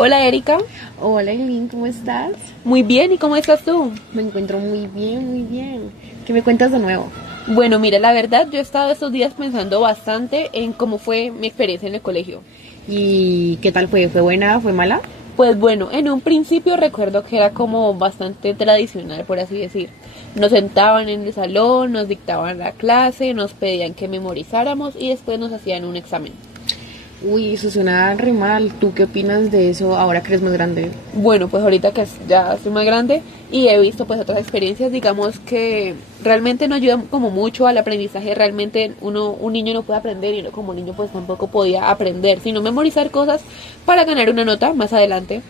Hola Erika, Hola Eileen, ¿cómo estás? muy bien, ¿y cómo estás tú? Me encuentro muy bien, muy bien. ¿Qué me cuentas de nuevo? Bueno, mira, la verdad yo he estado estos días pensando bastante en cómo fue mi experiencia en el colegio. ¿Y qué tal fue? ¿Fue buena? ¿Fue mala? Pues bueno, en un principio recuerdo que era como bastante tradicional, por así decir. Nos sentaban en el salón, nos dictaban la clase, nos pedían que memorizáramos y después nos hacían un examen. Uy, eso suena re mal. ¿Tú qué opinas de eso ahora que eres más grande? Bueno, pues ahorita que ya soy más grande y he visto pues otras experiencias, digamos que realmente no ayudan como mucho al aprendizaje, realmente un niño no puede aprender y uno como niño pues tampoco podía aprender, sino memorizar cosas para ganar una nota más adelante.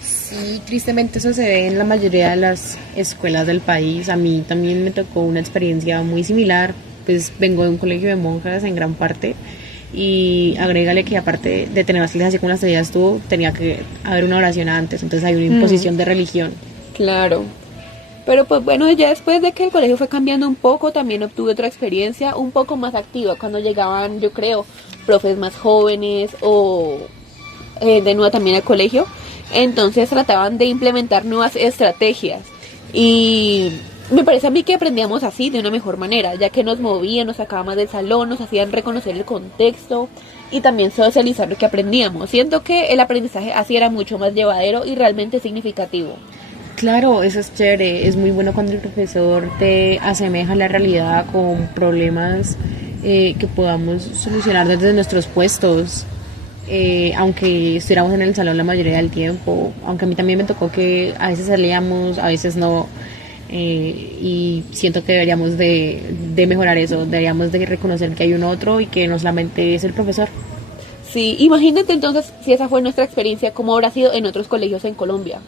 Sí, tristemente eso se ve en la mayoría de las escuelas del país. A mí también me tocó una experiencia muy similar. Pues vengo de un colegio de monjas en gran parte y agrégale que aparte de tener las clases así como las tenías tú, tenía que haber una oración antes, entonces hay una Mm, imposición de religión. claro. Pero pues bueno, ya después de que el colegio fue cambiando un poco, también obtuve otra experiencia un poco más activa cuando llegaban, yo creo, profes más jóvenes o de nuevo también al colegio. Entonces trataban de implementar nuevas estrategias. Y me parece a mí que aprendíamos así de una mejor manera, ya que nos movían, nos sacaban más del salón, nos hacían reconocer el contexto y también socializar lo que aprendíamos. Siento que el aprendizaje así era mucho más llevadero y realmente significativo. Claro, eso es chévere, es muy bueno cuando el profesor te asemeja la realidad con problemas que podamos solucionar desde nuestros puestos, aunque estuviéramos en el salón la mayoría del tiempo, aunque a mí también me tocó que a veces salíamos, a veces no, y siento que deberíamos de mejorar eso, deberíamos de reconocer que hay un otro y que no solamente es el profesor. Sí, imagínate entonces si esa fue nuestra experiencia, cómo habrá sido en otros colegios en Colombia.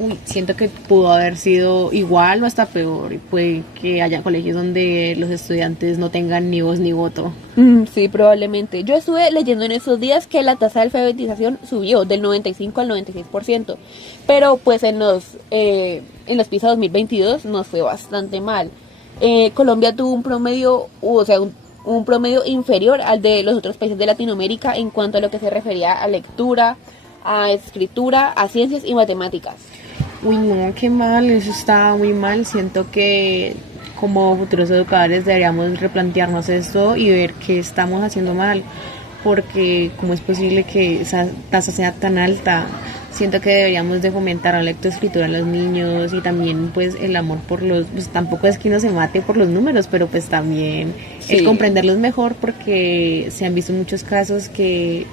Uy, siento que pudo haber sido igual o hasta peor. Y puede que haya colegios donde los estudiantes no tengan ni voz ni voto. Sí, probablemente. Yo estuve leyendo en esos días que la tasa de alfabetización subió del 95 al 96%, pero pues en los PISA 2022 nos fue bastante mal. Colombia tuvo un promedio, o sea, un promedio inferior al de los otros países de Latinoamérica en cuanto a lo que se refería a lectura, a escritura, a ciencias y matemáticas. Uy, no, qué mal, eso está muy mal. Siento que como futuros educadores deberíamos replantearnos esto y ver qué estamos haciendo mal, porque cómo es posible que esa tasa sea tan alta. Siento que deberíamos de fomentar la lectoescritura en los niños y también pues el amor por los, pues tampoco es que uno se mate por los números, pero pues también el Sí, comprenderlos mejor porque se han visto muchos casos que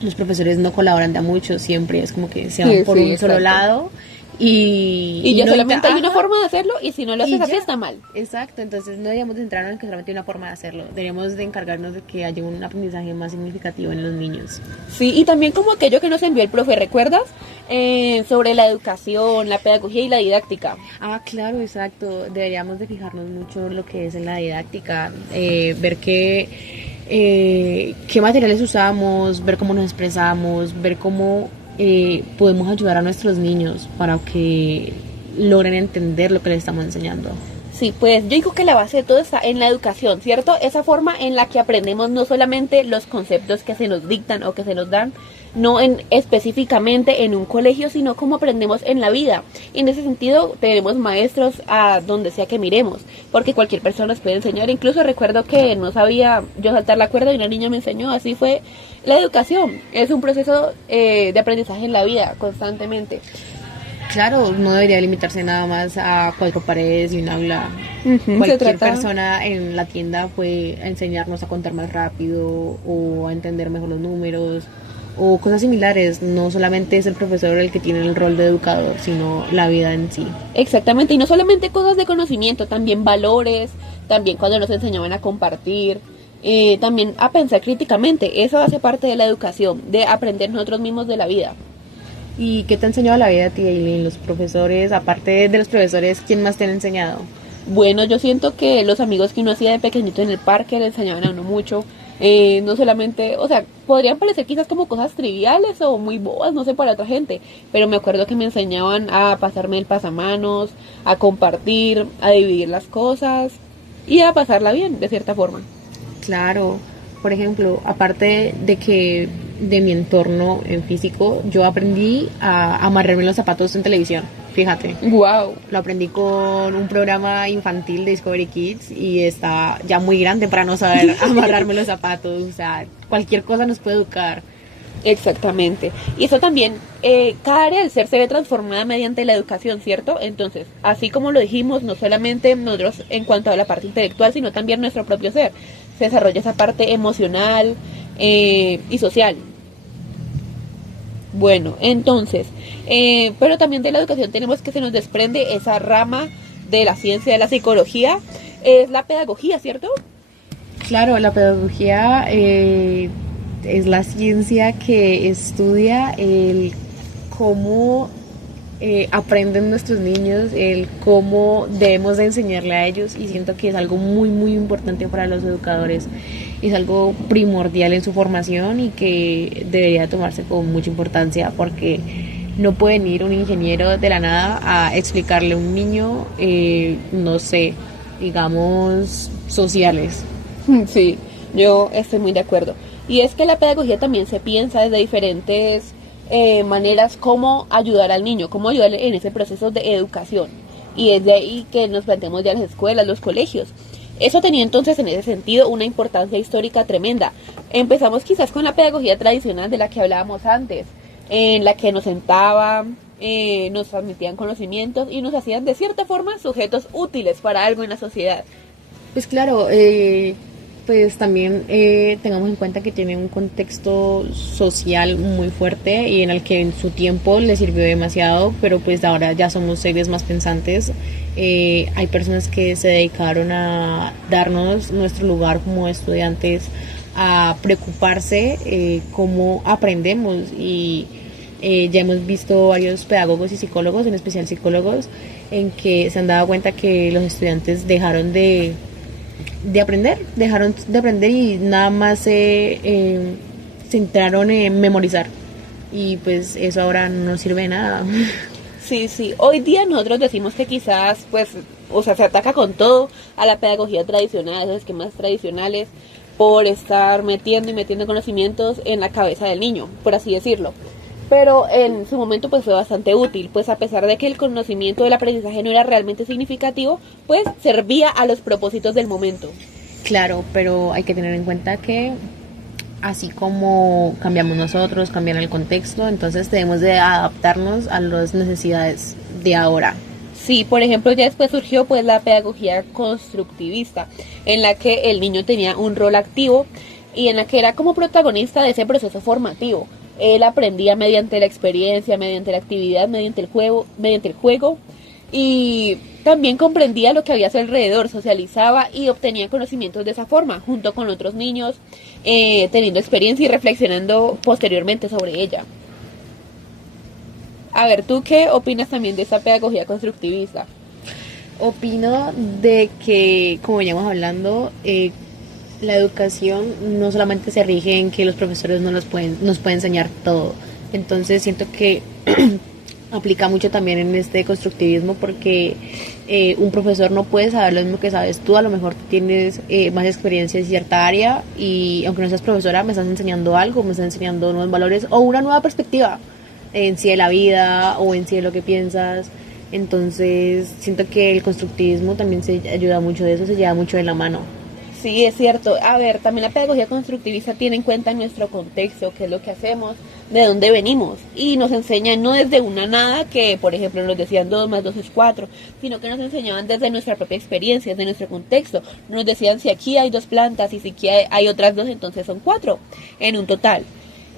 los profesores no colaboran de a mucho, siempre es como que se van sí, por sí, un solo exacto. lado Y y ya no solamente hay una ajá, forma de hacerlo y si no lo y haces así ya, está mal. exacto, entonces no deberíamos de entrar en que solamente hay una forma de hacerlo, deberíamos de encargarnos de que haya un aprendizaje más significativo en los niños. Sí, y también como aquello que nos envió el profe, ¿recuerdas? Sobre la educación, la pedagogía y la didáctica. Ah, claro, exacto, deberíamos de fijarnos mucho en lo que es en la didáctica, ver qué materiales usamos, ver cómo nos expresamos, ver cómo podemos ayudar a nuestros niños para que logren entender lo que les estamos enseñando. Sí, pues yo digo que la base de todo está en la educación, ¿cierto? Esa forma en la que aprendemos no solamente los conceptos que se nos dictan o que se nos dan, no en específicamente en un colegio, sino como aprendemos en la vida. Y en ese sentido tenemos maestros a donde sea que miremos, porque cualquier persona nos puede enseñar. Incluso recuerdo que no sabía yo saltar la cuerda y una niña me enseñó, así fue la educación. Es un proceso de aprendizaje en la vida constantemente. Claro, no debería limitarse nada más a cuatro paredes y un aula. Se Cualquier trata. persona en la tienda puede enseñarnos a contar más rápido o a entender mejor los números o cosas similares. No solamente es el profesor el que tiene el rol de educador, sino la vida en sí. Exactamente, y no solamente cosas de conocimiento, también valores, también cuando nos enseñaban a compartir, también a pensar críticamente. Eso hace parte de la educación, de aprender nosotros mismos de la vida. ¿Y qué te ha enseñado la vida a ti, Aileen? Los profesores, aparte de los profesores, ¿quién más te han enseñado? Bueno, yo siento que los amigos que uno hacía de pequeñito en el parque le enseñaban a uno mucho. No solamente, o sea, podrían parecer quizás como cosas triviales o muy bobas, no sé, para otra gente, pero me acuerdo que me enseñaban a pasarme el pasamanos, a compartir, a dividir las cosas y a pasarla bien, de cierta forma. Claro, por ejemplo, aparte de que de mi entorno en físico, yo aprendí a amarrarme los zapatos en televisión, fíjate. Wow. Lo aprendí con un programa infantil de Discovery Kids y está ya muy grande para no saber amarrarme los zapatos. O sea, cualquier cosa nos puede educar. Exactamente. Y eso también, cada área del ser se ve transformada mediante la educación, ¿cierto? Entonces, así como lo dijimos, no solamente nosotros en cuanto a la parte intelectual, sino también nuestro propio ser. Se desarrolla esa parte emocional y social. Bueno, entonces, pero también de la educación tenemos que se nos desprende esa rama de la ciencia de la psicología, es la pedagogía, ¿cierto? Claro, la pedagogía es la ciencia que estudia el cómo aprenden nuestros niños, el cómo debemos de enseñarle a ellos, y siento que es algo muy muy importante para los educadores, es algo primordial en su formación y que debería tomarse con mucha importancia, porque no puede ir un ingeniero de la nada a explicarle a un niño, no sé, digamos, sociales. Sí, yo estoy muy de acuerdo. Y es que la pedagogía también se piensa desde diferentes maneras cómo ayudar al niño, cómo ayudarle en ese proceso de educación. Y es de ahí que nos planteamos ya las escuelas, los colegios. Eso tenía entonces en ese sentido una importancia histórica tremenda. Empezamos quizás con la pedagogía tradicional de la que hablábamos antes, en la que nos sentaban, nos transmitían conocimientos y nos hacían de cierta forma sujetos útiles para algo en la sociedad. Pues claro, pues también tengamos en cuenta que tiene un contexto social muy fuerte y en el que en su tiempo le sirvió demasiado, pero pues ahora ya somos seres más pensantes. Hay personas que se dedicaron a darnos nuestro lugar como estudiantes, a preocuparse cómo aprendemos, y ya hemos visto varios pedagogos y psicólogos, en especial psicólogos, en que se han dado cuenta que los estudiantes dejaron de aprender y nada más se centraron en memorizar, y pues eso ahora no sirve de nada. Sí, sí. Hoy día nosotros decimos que quizás, pues, o sea, se ataca con todo a la pedagogía tradicional, a esos esquemas tradicionales, por estar metiendo y metiendo conocimientos en la cabeza del niño, por así decirlo. Pero en su momento pues fue bastante útil, pues a pesar de que el conocimiento del aprendizaje no era realmente significativo, pues servía a los propósitos del momento. Claro, pero hay que tener en cuenta que así como cambiamos nosotros, cambian el contexto, entonces debemos de adaptarnos a las necesidades de ahora. Sí, por ejemplo, ya después surgió pues la pedagogía constructivista, en la que el niño tenía un rol activo y en la que era como protagonista de ese proceso formativo. Él aprendía mediante la experiencia, mediante la actividad, mediante el juego, y también comprendía lo que había a su alrededor, socializaba y obtenía conocimientos de esa forma, junto con otros niños, teniendo experiencia y reflexionando posteriormente sobre ella. A ver, ¿tú qué opinas también de esta pedagogía constructivista? Opino de que, como veníamos hablando, la educación no solamente se rige en que los profesores nos pueden enseñar todo. Entonces siento que aplica mucho también en este constructivismo, porque un profesor no puede saber lo mismo que sabes tú. A lo mejor tú tienes más experiencia en cierta área y aunque no seas profesora, me estás enseñando algo, me estás enseñando nuevos valores o una nueva perspectiva en sí de la vida o en sí de lo que piensas. Entonces siento que el constructivismo también se ayuda mucho de eso, se lleva mucho de la mano. Sí, es cierto. A ver, también la pedagogía constructivista tiene en cuenta nuestro contexto, qué es lo que hacemos, de dónde venimos, y nos enseña no desde una nada, que por ejemplo nos decían 2 más 2 es 4, sino que nos enseñaban desde nuestra propia experiencia, desde nuestro contexto. Nos decían si aquí hay 2 plantas y si aquí hay otras 2, entonces son 4 en un total.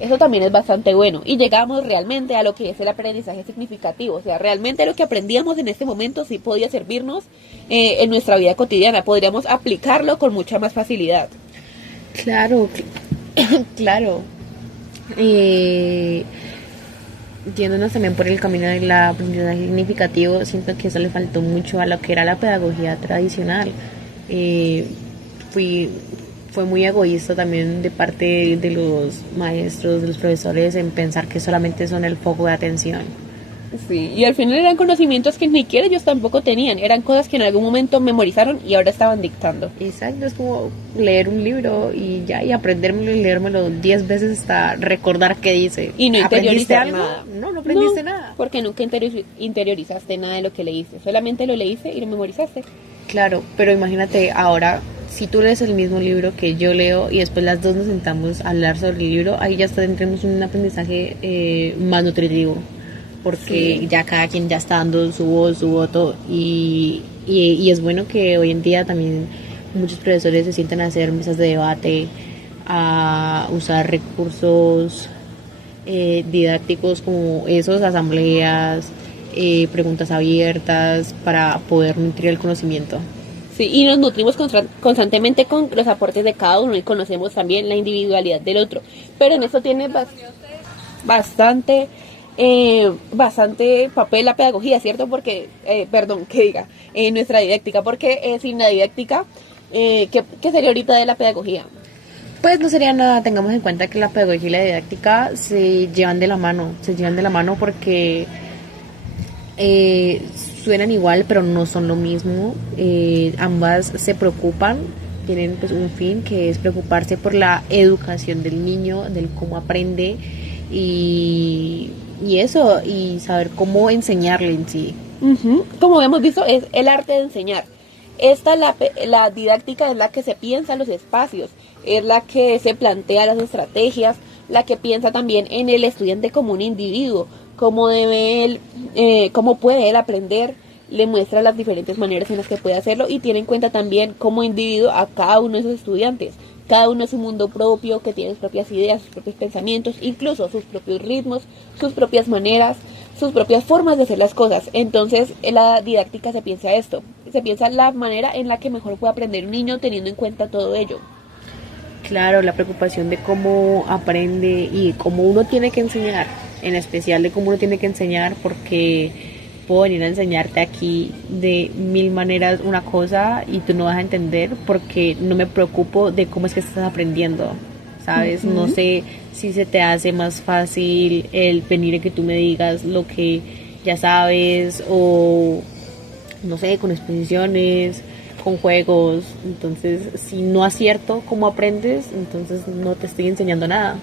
Eso también es bastante bueno y llegamos realmente a lo que es el aprendizaje significativo, o sea, realmente lo que aprendíamos en este momento sí podía servirnos en nuestra vida cotidiana, podríamos aplicarlo con mucha más facilidad. Claro, claro. Yéndonos también por el camino del aprendizaje significativo, siento que eso le faltó mucho a lo que era la pedagogía tradicional. Fue muy egoísta también de parte de los maestros, de los profesores, en pensar que solamente son el foco de atención. Sí, y al final eran conocimientos que ni siquiera ellos tampoco tenían, eran cosas que en algún momento memorizaron y ahora estaban dictando. Exacto, es como leer un libro y ya, y aprendérmelo y leérmelo 10 veces hasta recordar qué dice. Y no ¿Aprendiste interiorizar algo? nada. No aprendiste No, nada. porque nunca interiorizaste nada de lo que leíste, solamente lo leíste y lo memorizaste. Claro, pero imagínate ahora, si tú lees el mismo libro que yo leo y después las dos nos sentamos a hablar sobre el libro, ahí ya tendremos un aprendizaje más nutritivo, porque Sí. ya cada quien ya está dando su voz, su voto, y es bueno que hoy en día también muchos profesores se sientan a hacer mesas de debate, a usar recursos didácticos como esos, asambleas, preguntas abiertas para poder nutrir el conocimiento. Sí, y nos nutrimos constantemente con los aportes de cada uno y conocemos también la individualidad del otro. Pero en eso tiene bastante, bastante papel la pedagogía, ¿cierto? Porque, perdón, que diga, nuestra didáctica, porque sin la didáctica, ¿qué sería ahorita de la pedagogía? Pues no sería nada, tengamos en cuenta que la pedagogía y la didáctica se llevan de la mano porque eh, suenan igual, pero no son lo mismo. Ambas se preocupan, tienen pues un fin que es preocuparse por la educación del niño, del cómo aprende y eso, y saber cómo enseñarle en sí. Ujú. Como hemos visto, es el arte de enseñar. La didáctica es la que se piensa los espacios, es la que se plantea las estrategias, la que piensa también en el estudiante como un individuo, cómo debe él, cómo puede él aprender, le muestra las diferentes maneras en las que puede hacerlo y tiene en cuenta también como individuo a cada uno de esos estudiantes. Cada uno es un mundo propio que tiene sus propias ideas, sus propios pensamientos, incluso sus propios ritmos, sus propias maneras, sus propias formas de hacer las cosas. Entonces, en la didáctica se piensa esto, se piensa la manera en la que mejor puede aprender un niño teniendo en cuenta todo ello. Claro, la preocupación de cómo aprende y cómo uno tiene que enseñar, en especial de cómo uno tiene que enseñar, porque puedo venir a enseñarte aquí de 1000 maneras una cosa y tú no vas a entender porque no me preocupo de cómo es que estás aprendiendo, ¿sabes? No sé si se te hace más fácil el venir a que tú me digas lo que ya sabes o, no sé, con exposiciones, con juegos. Entonces, si no acierto cómo aprendes, entonces no te estoy enseñando nada.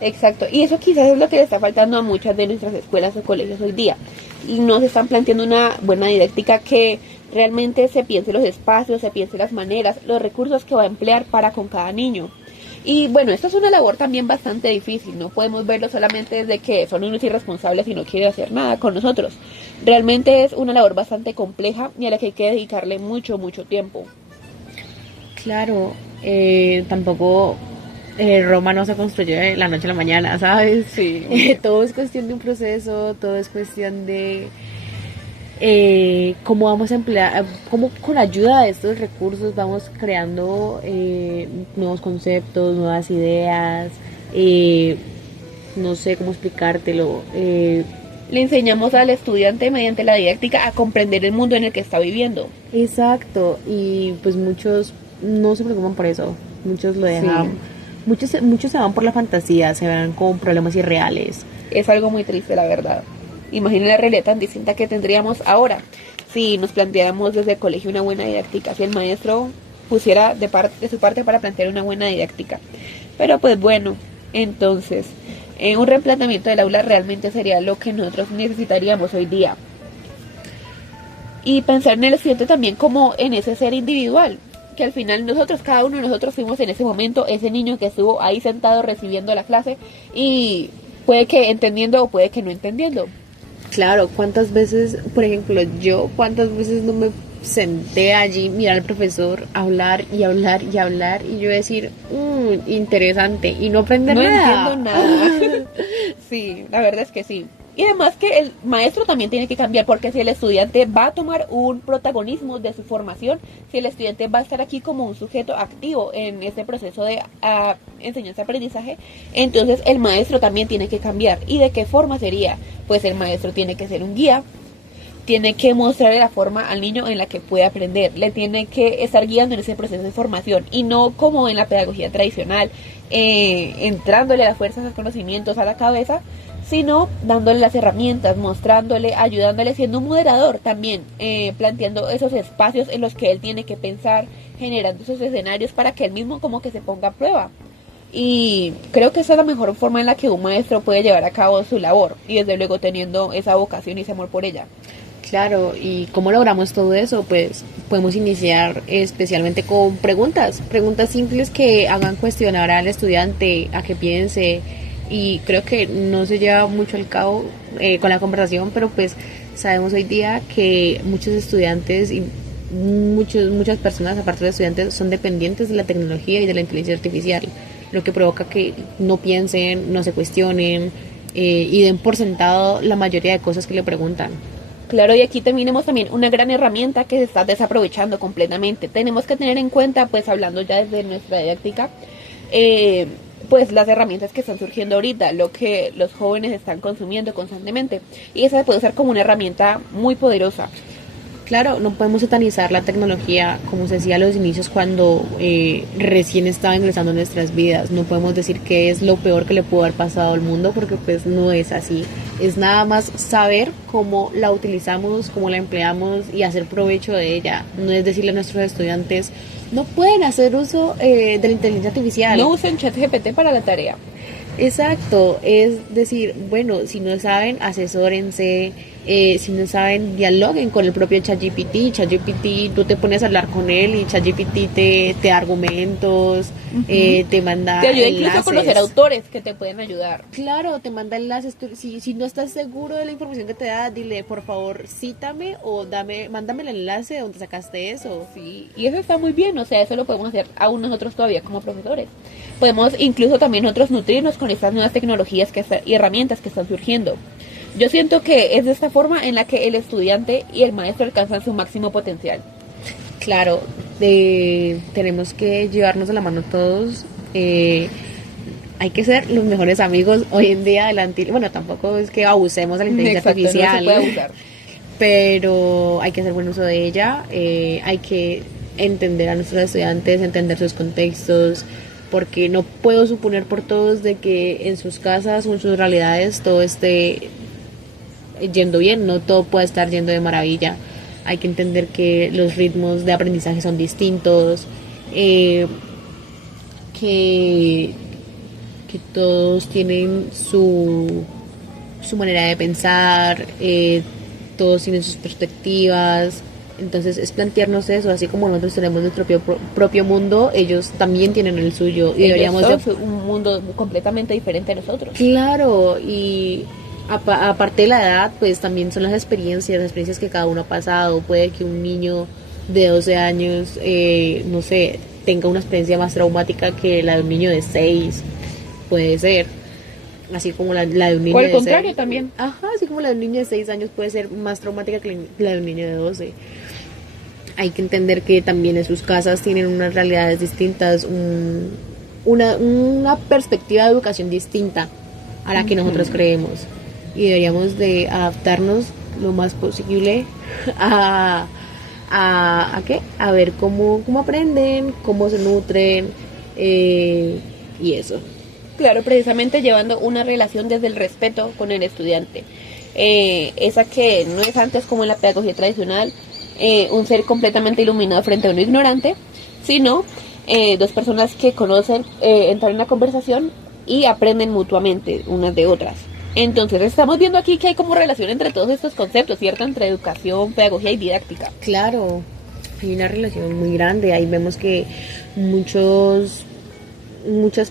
Exacto, y eso quizás es lo que le está faltando a muchas de nuestras escuelas o colegios hoy día. Y no se están planteando una buena didáctica que realmente se piense los espacios, se piense las maneras, los recursos que va a emplear para con cada niño. Y bueno, esto es una labor también bastante difícil, no podemos verlo solamente desde que son unos irresponsables y no quieren hacer nada con nosotros. Realmente es una labor bastante compleja y a la que hay que dedicarle mucho, mucho tiempo. Claro, tampoco Roma no se construyó de la noche a la mañana, ¿sabes? Sí. Todo es cuestión de un proceso, todo es cuestión de cómo vamos a emplear, cómo con la ayuda de estos recursos vamos creando nuevos conceptos, nuevas ideas, no sé cómo explicártelo. Le enseñamos al estudiante mediante la didáctica a comprender el mundo en el que está viviendo. Exacto, y pues muchos no se preocupan por eso, muchos lo dejan. Sí. Muchos se van por la fantasía, se van con problemas irreales. Es algo muy triste, la verdad. Imaginen la realidad tan distinta que tendríamos ahora si nos planteáramos desde el colegio una buena didáctica, si el maestro pusiera de su parte para plantear una buena didáctica. Pero pues bueno, entonces, un replanteamiento del aula realmente sería lo que nosotros necesitaríamos hoy día. Y pensar en el estudiante también como en ese ser individual, que al final nosotros, cada uno de nosotros fuimos en ese momento ese niño que estuvo ahí sentado recibiendo la clase y puede que entendiendo o puede que no entendiendo. Claro, cuántas veces, por ejemplo, cuántas veces no me senté allí, mirar al profesor, hablar y hablar y hablar y yo decir, interesante y no aprender nada. No entiendo nada. Sí, la verdad es que sí. Y además que el maestro también tiene que cambiar, porque si el estudiante va a tomar un protagonismo de su formación, si el estudiante va a estar aquí como un sujeto activo en este proceso de enseñanza-aprendizaje, entonces el maestro también tiene que cambiar. ¿Y de qué forma sería? Pues el maestro tiene que ser un guía, tiene que mostrarle la forma al niño en la que puede aprender, le tiene que estar guiando en ese proceso de formación y no como en la pedagogía tradicional, entrándole a las fuerzas, a los conocimientos a la cabeza, sino dándole las herramientas, mostrándole, ayudándole, siendo un moderador también, planteando esos espacios en los que él tiene que pensar, generando esos escenarios para que él mismo como que se ponga a prueba. Y creo que esa es la mejor forma en la que un maestro puede llevar a cabo su labor, y desde luego teniendo esa vocación y ese amor por ella. Claro, ¿y cómo logramos todo eso? Pues podemos iniciar especialmente con preguntas simples que hagan cuestionar al estudiante, a que piense, y creo que no se lleva mucho al cabo con la conversación, pero pues sabemos hoy día que muchos estudiantes y muchas personas, aparte de estudiantes, son dependientes de la tecnología y de la inteligencia artificial, lo que provoca que no piensen, no se cuestionen y den por sentado la mayoría de cosas que le preguntan. Claro, y aquí tenemos también una gran herramienta que se está desaprovechando completamente. Tenemos que tener en cuenta, pues hablando ya desde nuestra didáctica, pues las herramientas que están surgiendo ahorita, lo que los jóvenes están consumiendo constantemente. Y esa puede ser como una herramienta muy poderosa. Claro, no podemos satanizar la tecnología, como se decía a los inicios cuando recién estaba ingresando en nuestras vidas. No podemos decir que es lo peor que le pudo haber pasado al mundo, porque pues no es así. Es nada más saber cómo la utilizamos, cómo la empleamos y hacer provecho de ella. No es decirle a nuestros estudiantes, no pueden hacer uso de la inteligencia artificial. No usen ChatGPT para la tarea. Exacto, es decir, bueno, si no saben, asesórense, si no saben, dialoguen con el propio ChatGPT. ChatGPT, tú te pones a hablar con él y ChatGPT te da argumentos, te manda te ayuda enlaces. Incluso a conocer autores que te pueden ayudar. Claro, te manda enlaces. Si no estás seguro de la información que te da, dile, por favor, cítame o mándame el enlace de donde sacaste eso. Sí, y eso está muy bien, o sea, eso lo podemos hacer aún nosotros todavía como profesores. Podemos incluso también nosotros nutrirnos con estas nuevas tecnologías y herramientas que están surgiendo. Yo siento que es de esta forma en la que el estudiante y el maestro alcanzan su máximo potencial. Claro, tenemos que llevarnos de la mano todos. Hay que ser los mejores amigos hoy en día bueno, tampoco es que abusemos de la inteligencia artificial, no se puede abusar, pero hay que hacer buen uso de ella. Hay que entender a nuestros estudiantes, entender sus contextos, porque no puedo suponer por todos de que en sus casas o en sus realidades todo esté yendo bien, no todo puede estar yendo de maravilla. Hay que entender que los ritmos de aprendizaje son distintos, que todos tienen su manera de pensar, todos tienen sus perspectivas. Entonces es plantearnos eso, así como nosotros tenemos nuestro propio mundo, ellos también tienen el suyo y deberíamos un mundo completamente diferente a nosotros. Claro, y aparte de la edad, pues también son las experiencias que cada uno ha pasado. Puede que un niño de 12 años, no sé, tenga una experiencia más traumática que la de un niño de 6, puede ser. Así como la de un niño o al de contrario 6. También. Ajá, así como la de un niño de 6 años puede ser más traumática que la de un niño de 12. Hay que entender que también en sus casas tienen unas realidades distintas, una perspectiva de educación distinta a la que nosotros creemos. Y deberíamos de adaptarnos lo más posible a ver cómo aprenden, cómo se nutren y eso. Claro, precisamente llevando una relación desde el respeto con el estudiante. Esa que no es antes como en la pedagogía tradicional, un ser completamente iluminado frente a uno ignorante, sino dos personas que conocen, entran en una conversación y aprenden mutuamente unas de otras. Entonces estamos viendo aquí que hay como relación entre todos estos conceptos, ¿cierto? Entre educación, pedagogía y didáctica. Claro, hay una relación muy grande. Ahí vemos que muchas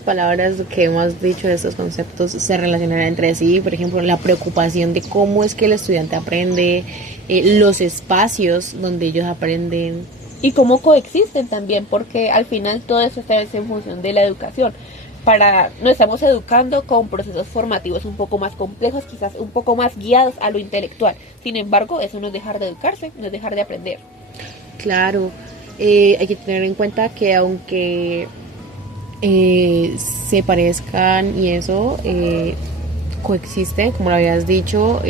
palabras que hemos dicho de estos conceptos se relacionan entre sí. Por ejemplo, la preocupación de cómo es que el estudiante aprende, los espacios donde ellos aprenden. Y cómo coexisten también, porque al final todo eso está en función de la educación. No estamos educando con procesos formativos un poco más complejos, quizás un poco más guiados a lo intelectual. Sin embargo, eso no es dejar de educarse, no es dejar de aprender. Claro, hay que tener en cuenta que aunque se parezcan y eso coexisten, como lo habías dicho,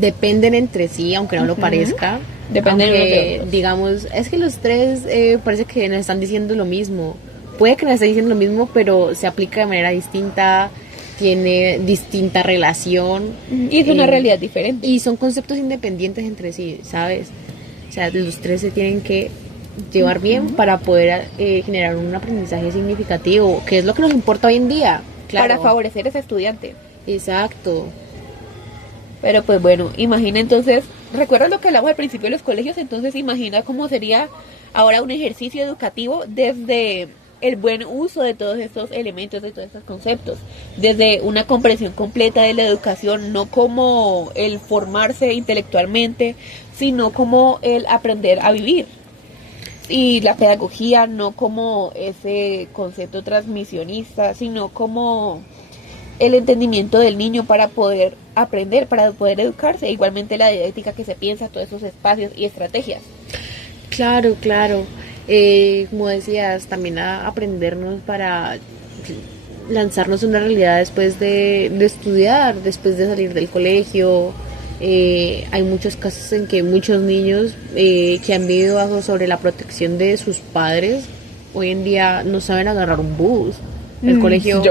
dependen entre sí, aunque no lo parezca. Dependen de otros. Digamos, es que los tres parece que nos están diciendo lo mismo. Puede que nos estén diciendo lo mismo, pero se aplica de manera distinta. tiene distinta relación. Y es una realidad diferente. Y son conceptos independientes entre sí, ¿sabes? O sea, los tres se tienen que llevar bien para poder generar un aprendizaje significativo, que es lo que nos importa hoy en día. Claro. Para favorecer a ese estudiante. Exacto. Pero pues bueno, imagina entonces, recuerda lo que hablamos al principio de los colegios, entonces imagina cómo sería ahora un ejercicio educativo desde el buen uso de todos estos elementos, de todos estos conceptos, desde una comprensión completa de la educación, no como el formarse intelectualmente, sino como el aprender a vivir. Y la pedagogía no como ese concepto transmisionista, sino como el entendimiento del niño para poder aprender, para poder educarse, igualmente la didáctica que se piensa, todos esos espacios y estrategias. Claro, claro. Como decías, también a aprendernos para lanzarnos a una realidad después de estudiar, después de salir del colegio. Hay muchos casos en que muchos niños que han vivido bajo sobre la protección de sus padres, hoy en día no saben agarrar un bus. El colegio...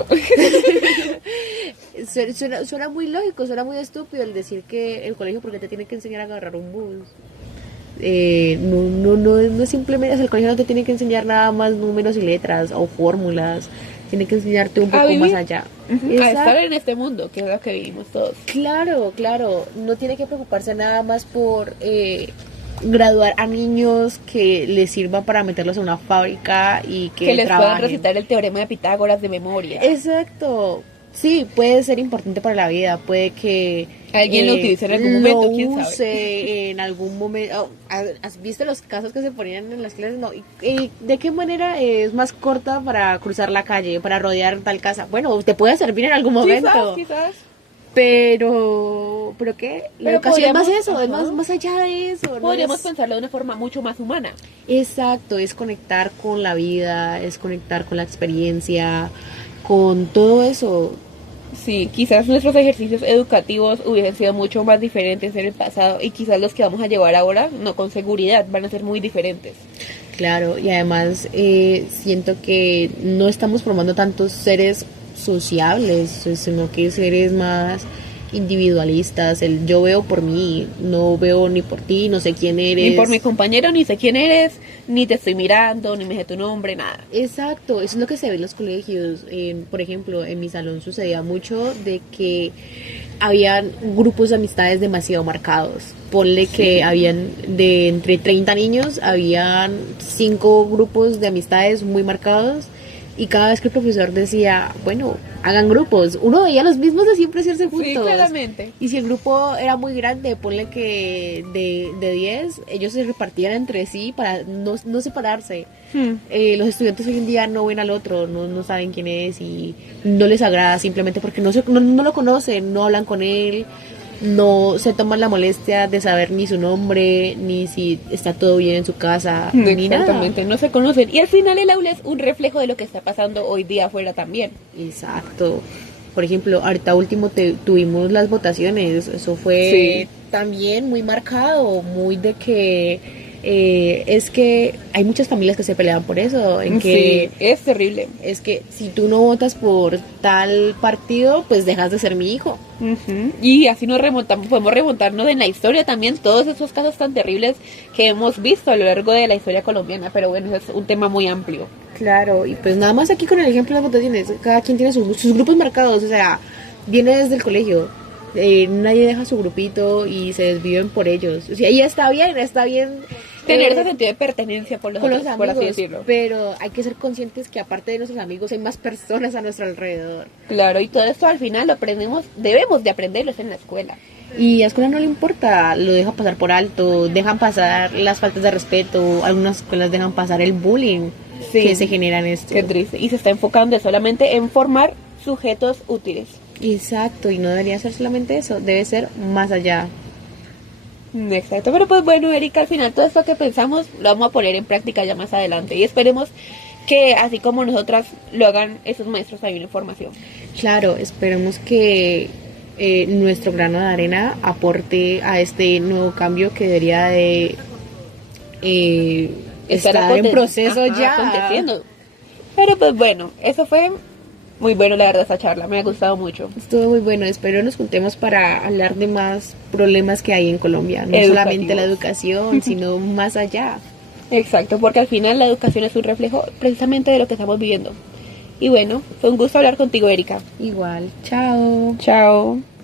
Suena muy lógico, suena muy estúpido el decir que el colegio porque te tiene que enseñar a agarrar un bus. No es simplemente, o sea, el colegio no te tiene que enseñar nada más números y letras o fórmulas, tiene que enseñarte un poco más allá. A estar en este mundo, que es lo que vivimos todos. Claro, no tiene que preocuparse nada más por graduar a niños que les sirva para meterlos en una fábrica y que les trabajen. puedan recitar el teorema de Pitágoras de memoria. Exacto. Sí, puede ser importante para la vida, puede que alguien lo utilice en algún momento, quién sabe. Use en algún momento. ¿Has visto los casos que se ponían en las clases? No. ¿De qué manera es más corta para cruzar la calle, para rodear tal casa? Bueno, te puede servir en algún momento. Quizás. Pero ¿qué? La educación es más eso, es más allá de eso. Podríamos pensarlo de una forma mucho más humana. Exacto, es conectar con la vida, es conectar con la experiencia, con todo eso. Sí, quizás nuestros ejercicios educativos hubiesen sido mucho más diferentes en el pasado y quizás los que vamos a llevar ahora, no con seguridad, van a ser muy diferentes. Claro, y además siento que no estamos formando tantos seres sociables, sino que seres más individualistas. El yo veo por mí, no veo ni por ti, no sé quién eres. Ni por mi compañero, ni sé quién eres, ni te estoy mirando, ni me sé tu nombre, nada. Exacto, eso es lo que se ve en los colegios. Por ejemplo, en mi salón sucedía mucho de que habían grupos de amistades demasiado marcados. Ponle que habían de entre 30 niños, habían 5 grupos de amistades muy marcados. Y cada vez que el profesor decía, bueno, hagan grupos, uno veía los mismos de siempre hacerse juntos. Sí, claramente. Y si el grupo era muy grande, ponle que de 10, ellos se repartían entre sí para no separarse. Los estudiantes hoy en día no ven al otro, no saben quién es y no les agrada simplemente porque no lo conocen, no hablan con él. No se toman la molestia de saber ni su nombre, ni si está todo bien en su casa, ni nada. Exactamente, no se conocen. Y al final el aula es un reflejo de lo que está pasando hoy día afuera también. Exacto. Por ejemplo, ahorita último tuvimos las votaciones. Eso fue también muy marcado, muy de que... es que hay muchas familias que se pelean por eso, en que es terrible. Es que si tú no votas por tal partido, pues dejas de ser mi hijo. Y así podemos remontarnos en la historia también todos esos casos tan terribles que hemos visto a lo largo de la historia colombiana, pero bueno, es un tema muy amplio. Claro, y pues nada más aquí con el ejemplo de las votaciones, cada quien tiene sus grupos marcados, o sea, viene desde el colegio. Nadie deja su grupito y se desviven por ellos. O sea, y está bien tener ese sentido de pertenencia con los amigos, por así decirlo. Pero hay que ser conscientes que aparte de nuestros amigos hay más personas a nuestro alrededor. Claro, y todo esto al final lo debemos de aprenderlo en la escuela. Y a la escuela no le importa, lo dejan pasar por alto, dejan pasar las faltas de respeto, algunas escuelas dejan pasar el bullying que se genera en esto. Qué triste. Y se está enfocando solamente en formar sujetos útiles. Exacto, y no debería ser solamente eso, debe ser más allá. Exacto, pero pues bueno, Erika, al final todo esto que pensamos lo vamos a poner en práctica ya más adelante y esperemos que así como nosotras lo hagan esos maestros también en formación. Claro, esperemos que nuestro grano de arena aporte a este nuevo cambio que debería de estar en proceso ya. Aconteciendo. Pero pues bueno, eso fue Muy bueno, la verdad, esta charla, me ha gustado mucho. Estuvo muy bueno, espero nos juntemos para hablar de más problemas que hay en Colombia, no solamente la educación, sino más allá. Exacto, porque al final la educación es un reflejo precisamente de lo que estamos viviendo. Y bueno, fue un gusto hablar contigo, Erika. Igual, chao. Chao.